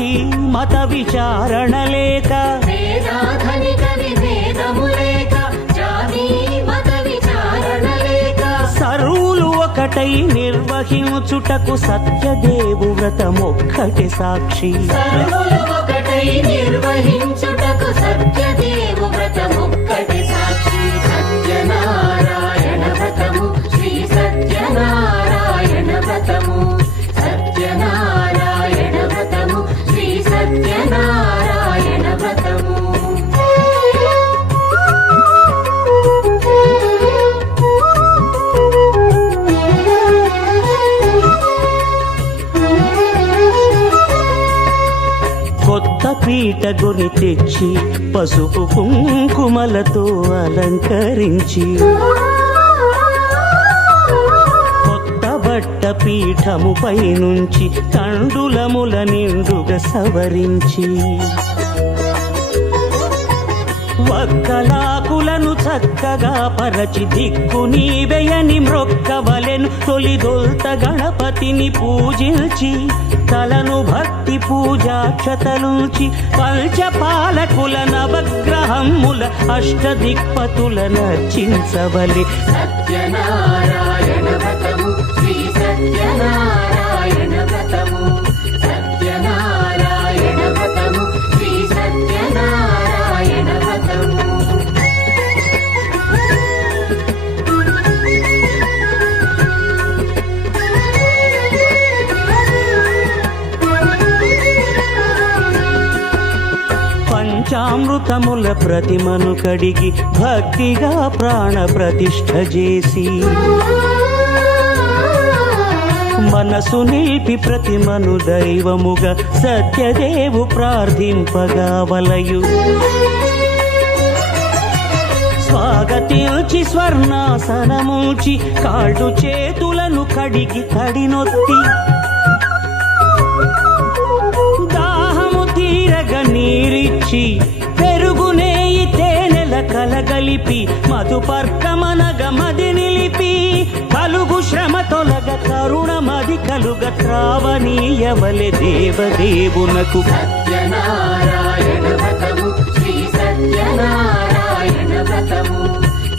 జాతి మత విచారణ లేక సరువులు ఒకటై నిర్వహించుటకు సత్యదేవు వ్రతమొక్కటి సాక్షి. నిర్వహించుటకు సత్యదేవు వ్రతముక్కటి పీట గొని తెచ్చి పసుపు కుంకుమలతో అలంకరించి కొత్త బట్ట పీఠముపై నుంచి తండులముల నిండుగా సవరించి. వక్కలాకులను చక్కగా పరచి దిక్కు నీవేయని మ్రొక్కవలెను తొలిదొల్త గణపతిని పూజించి తలను భక్తి పూజాక్షతలుంచి పంచపాలకుల నవగ్రహముల అష్టదిక్పతుల నర్చించవలి. సత్యనారాయణ వ్రతము శ్రీ సత్యనారాయణ వ్రతము. పంచామృతముల ప్రతిమను కడిగి భక్తిగా ప్రాణ ప్రతిష్ఠ చేసి మనసు నిలిపి ప్రతిమను దైవముగా సత్యదేవు ప్రార్థింపగా వలయు. స్వాగతించి స్వర్ణాసనముంచి కాళ్ళు చేతులను కడిగి కడినొత్తి దాహము తీరగ నీరిచ్చి పెరుగునేయి తేనెల కలగలిపి మధుపర్కమనగ మది నిలిపి. కలుగు శ్రమ తొలగ కరుణమది కలుగ త్రావనీయవలె దేవదేవునకు. సత్యనారాయణ వ్రతము శ్రీ సత్యనారాయణ వ్రతము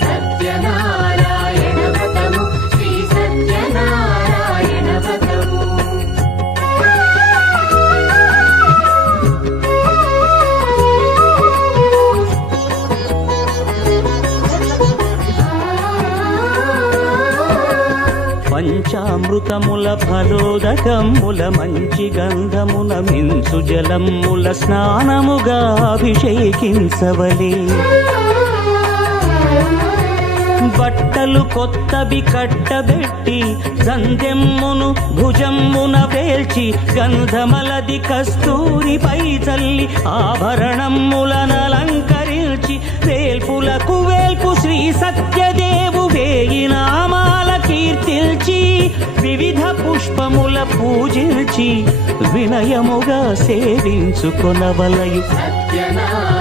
సత్యనారాయణ అమృతముల ఫలోదకముల మంచి గంధమున మించు జలముల స్నానముగా అభిషేకించవలే. బట్టలు కొత్తవి కట్టబెట్టి సంధ్యమ్మును భుజమ్మున వేల్చి గంధమలది కస్తూరిపై చల్లి ఆభరణములనలంకరించి వేల్పులకు వేల్పు శ్రీ సత్యదేవు వేయి నామాల కీర్తిల్చి వివిధ పుష్పముల పూజించి వినయముగా సేవించుకొనవలయు. సత్యనారాయణ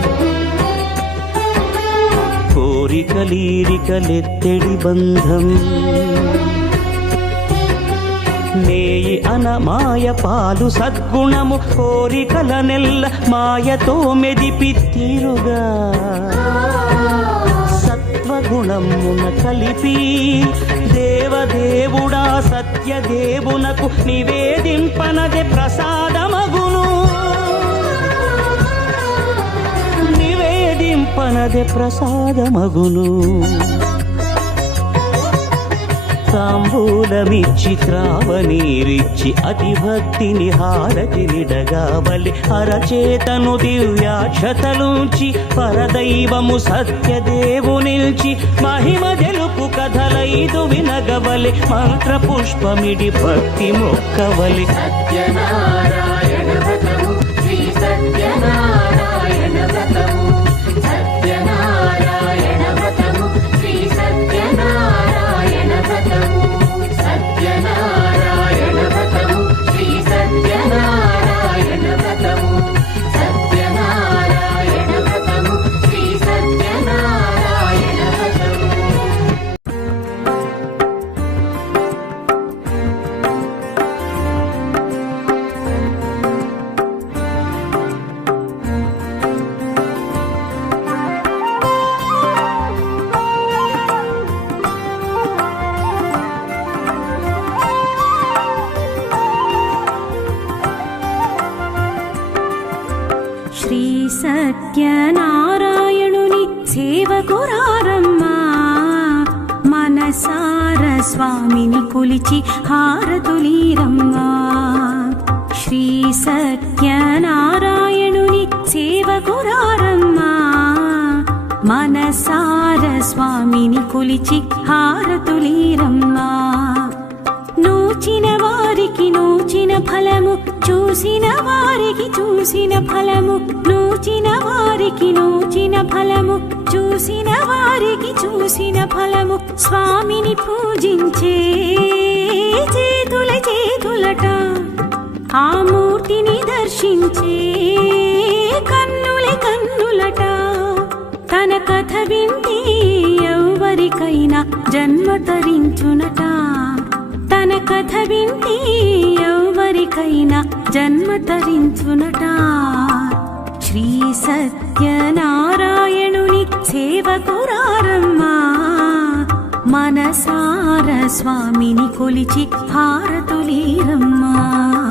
కోరికలీరికలెత్తెడి బంధం. నేయి అనమాయ పాలు సద్గుణము కోరికల నెల్ల మాయతో మెదిపిత్తిరుగా. సత్వగుణమున కలిపి దేవదేవుడా సత్యదేవునకు నివేదింపనదే ప్రసాద నివేదింపనదే ప్రసాదమగును. తాంబూలమిచ్చి త్రావనీరిచ్చి అతిభక్తిని హారతి నిడగావలి అరచేతను దివ్యాక్షతలుంచి పరదైవము సత్యదేవు నిల్చి మహిమ తెలుపు కథలైదు వినగవలి మంత్ర పుష్పమిడి భక్తి మొక్కవలి. సత్యనారాయణ మనసార స్వామిని కొలిచి హారతులీరమ్మా. నూచిన వారికి నూచిన ఫలము చూసిన వారికి చూసిన ఫలము నూచిన వారికి నూచిన ఫలము చూసిన వారికి చూసిన ఫలము స్వామిని పూజించే చేతుల చేతులట. ఆ మూర్తిని దర్శించే కన్నులే కన్నులట. తన కథ వింటి ఎవరికైనా జన్మ తరించునట. తన కథ వింటి ఎవరికైనా జన్మ తరించునట. శ్రీ సత్యనారాయణుని సేవకురారమ్మా మనసార స్వామిని కొలిచి హారతులీరమ్మా.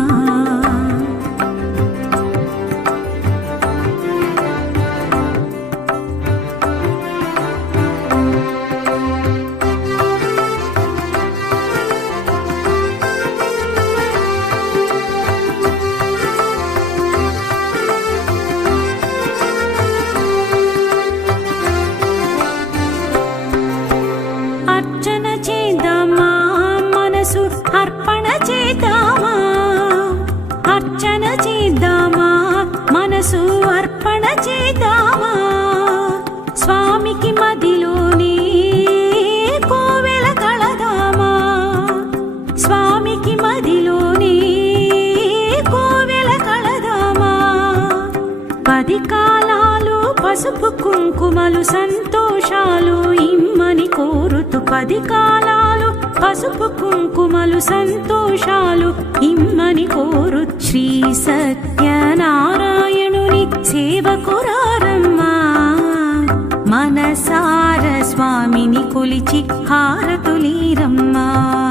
అర్పణ చేద్దామా? అర్చన చేద్దామా? మనసు అర్పణ చేద్దామా? స్వామికి మదిలోనే కోవెల కళదామా స్వామికి మదిలోనే కోవెల కళదామా పది కాలాలు పసుపు కుంకుమలు సంతోషాలు ఇమ్మని కోరుతూ పది కాలాలు పసుపు కుంకుమలు సంతోషాలు ఇమ్మని కోరు శ్రీ సత్యనారాయణుని సేవకురారమ్మా. మనసార స్వామిని కొలిచి హారతులీరమ్మా.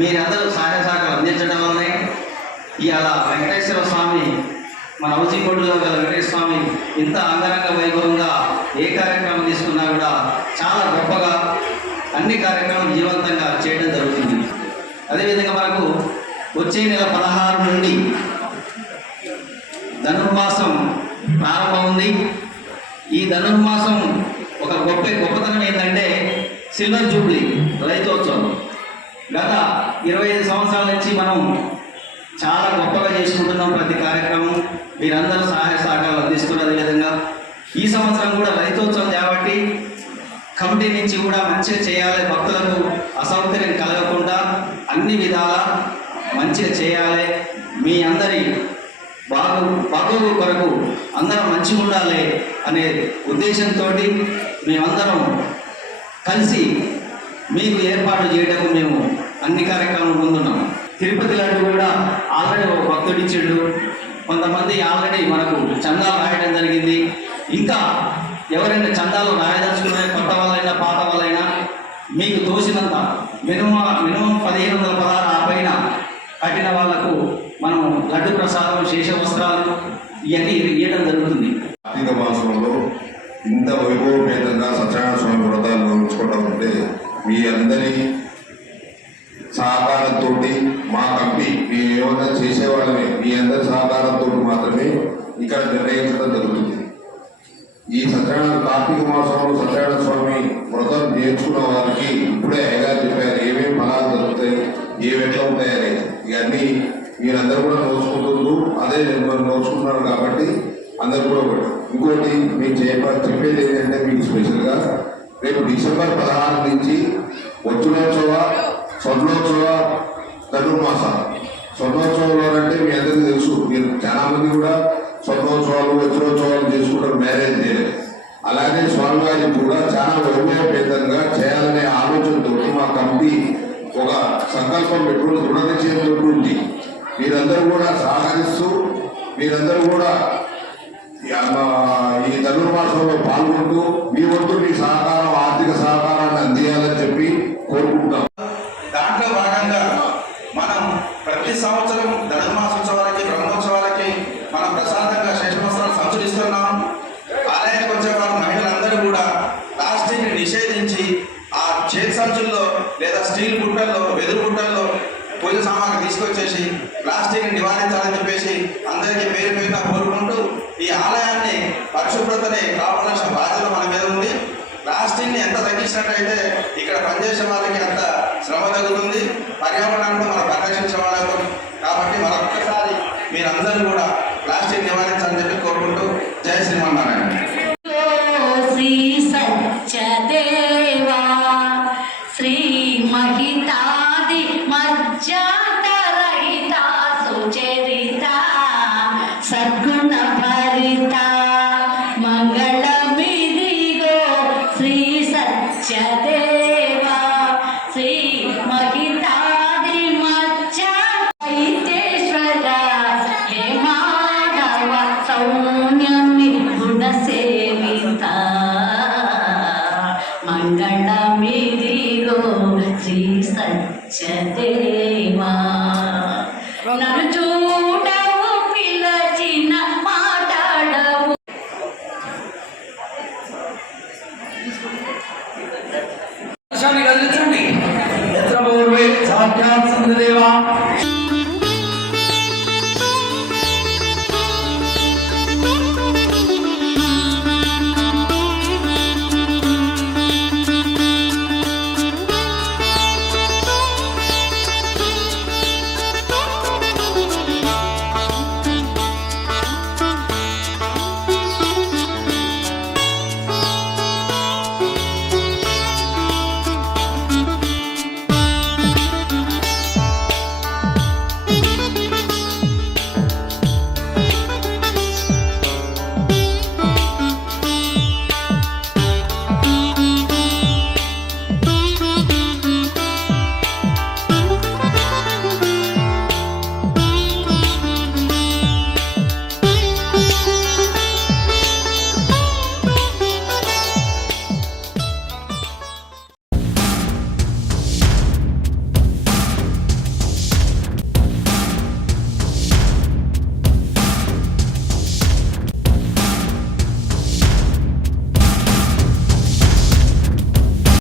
మీరందరూ సహాయ సహకారం అందించడం వల్లనే ఇవాళ వెంకటేశ్వర స్వామి మన ఔచికోటలో గల వెంకటేశ్వర స్వామి ఇంత అంగరంగ వైభవంగా ఏ కార్యక్రమం తీసుకున్నా కూడా చాలా గొప్పగా అన్ని కార్యక్రమాలు జీవంతంగా చేయడం జరుగుతుంది. అదేవిధంగా మనకు వచ్చే నెల పదహారు నుండి ధనుర్మాసం ప్రారంభం ఉంది ఈ ధనుర్మాసం ఒక గొప్ప గొప్పతనం ఏంటంటే సిల్వర్ జూబ్లీ రైతోత్సవం. గత ఇరవై ఐదు సంవత్సరాల నుంచి మనం చాలా గొప్పగా చేసుకుంటున్నాం ప్రతి కార్యక్రమం. మీరందరూ సహాయ సహకారాలు అందిస్తున్నారు విధంగా ఈ సంవత్సరం కూడా రైతోత్సవం కాబట్టి కమిటీ నుంచి కూడా మంచిగా చేయాలి. భక్తులకు అసౌకర్యం కలగకుండా అన్ని విధాల మంచిగా చేయాలి. మీ అందరి బాగు బాగోగు కొరకు అందరం మంచిగా ఉండాలి అనే ఉద్దేశంతో మేమందరం కలిసి మీకు ఏర్పాటు చేయడం మేము అన్ని కార్యక్రమాలు ముందున్నాం. తిరుపతి లాంటి కూడా ఆల్రెడీ ఒక భక్తుడు ఇచ్చిండు. కొంతమంది ఆల్రెడీ మనకు చందాలు రాయడం జరిగింది. ఇంకా ఎవరైనా చందాలు రాయదలుచుకునే కొత్త వాళ్ళైనా పాత వాళ్ళైనా మీకు తోసినంత మినిమం మినిమం పదిహేను వందల పదహారు ఆ పైన కట్టిన వాళ్ళకు మనం లడ్డు ప్రసాదం శేష వస్త్రాలు ఇవన్నీ ఇవ్వడం జరుగుతుంది. కార్తీక మాసంలో ఇంత వైభవపేతంగా సత్యనారాయణ స్వామి వ్రతాలు మీ అందరి సహకారంతో మా కంపెనీ మేము ఏమన్నా చేసేవాళ్ళమే మీ అందరి సహకారంతో మాత్రమే ఇక్కడ నిర్ణయించడం జరుగుతుంది. ఈ సత్యనారాయణ కార్తీక మాసంలో సత్యనారాయణ స్వామి వ్రతం నేర్చుకున్న వారికి ఇప్పుడే అయ్యగారు చెప్పారు ఏమేమి ఫలాలు దొరుకుతాయి ఏవి ఎట్లా ఉంటాయి ఇవన్నీ మీరందరూ కూడా నోచుకుంటున్నారు అదే నేను నోచుకుంటున్నాను కాబట్టి అందరు కూడా ఒకటి. ఇంకోటి మీకు చెప్పేది ఏంటంటే మీకు స్పెషల్గా రేపు డిసెంబర్ పదహారు నుంచి వజ్రోత్సవ స్వర్ణోత్సవ ధనుర్మాస. స్వర్ణోత్సవాలు అంటే మీ అందరికీ తెలుసు. మీరు చాలా మంది కూడా స్వర్ణోత్సవాలు వజ్రోత్సవాలు చేసుకుంటారు మ్యారేజ్ చేయలేదు. అలాగే స్వామివారి కూడా చాలా వైభవపేతంగా చేయాలనే ఆలోచనతో మా కమిటీ ఒక సంకల్పం పెట్టుకుని దృఢ నిశ్చయంతో ఉంది. మీరందరూ కూడా సహకరిస్తూ మీరందరూ కూడా ఈ ఈ ధనుర్మాసంలో పాల్గొంటూ మీ వంతు మీ సహకారం ఆర్థిక సహకారాన్ని అందియాలని చెప్పి పేరు కోరుకుంటూ ఈ ఆలయాన్ని పరిశుభ్రతని కాపాడాల్సిన బాధ్యత మన మీద ఉంది. ప్లాస్టిక్ని ఎంత తగ్గించినట్టయితే ఇక్కడ పనిచేసే వాళ్ళకి అంత శ్రమ తగ్గుతుంది. పర్యావరణాన్ని మనం పరిరక్షించే వాళ్ళం. కాబట్టి మరొక్కసారి మీరందరూ కూడా ప్లాస్టిక్ నివారించాలని చెప్పి కోరుకుంటూ జయ శ్రీమన్నారాయణ.